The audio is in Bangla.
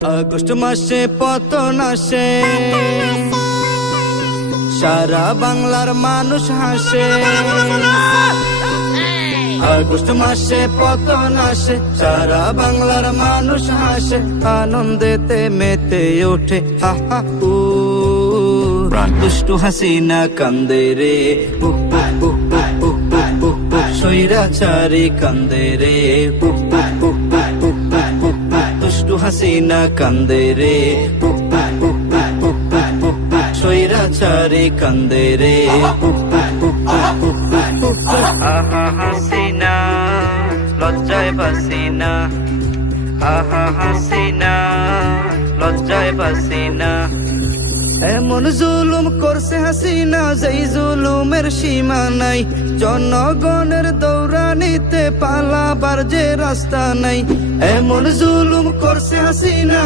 আগস্ট মাসে পতন আসে, সারা বাংলার মানুষ হাসে। আগস্ট মাসে পতন আসে, সারা বাংলার মানুষ হাসে। আনন্দেতে মেতে ওঠে হা হা উ। দুষ্টু হাসিনা কান্দে রে স্বৈরাচারী কান্দে রে। দুষ্টু হাসিনা কান্দে রে স্বৈরাচারী কান্দে রে। আহা হাসিনা লজ্জায় বাসিনা, আহা হাসিনা লজ্জায় বাসিনা। এমন জুলুম করছে হাসিনা, যেই জুলুমের সীমা নাই। জনগণের দৌড়ানিতে পালাবার যে রাস্তা নাই। এমন জুলুম করছে হাসিনা।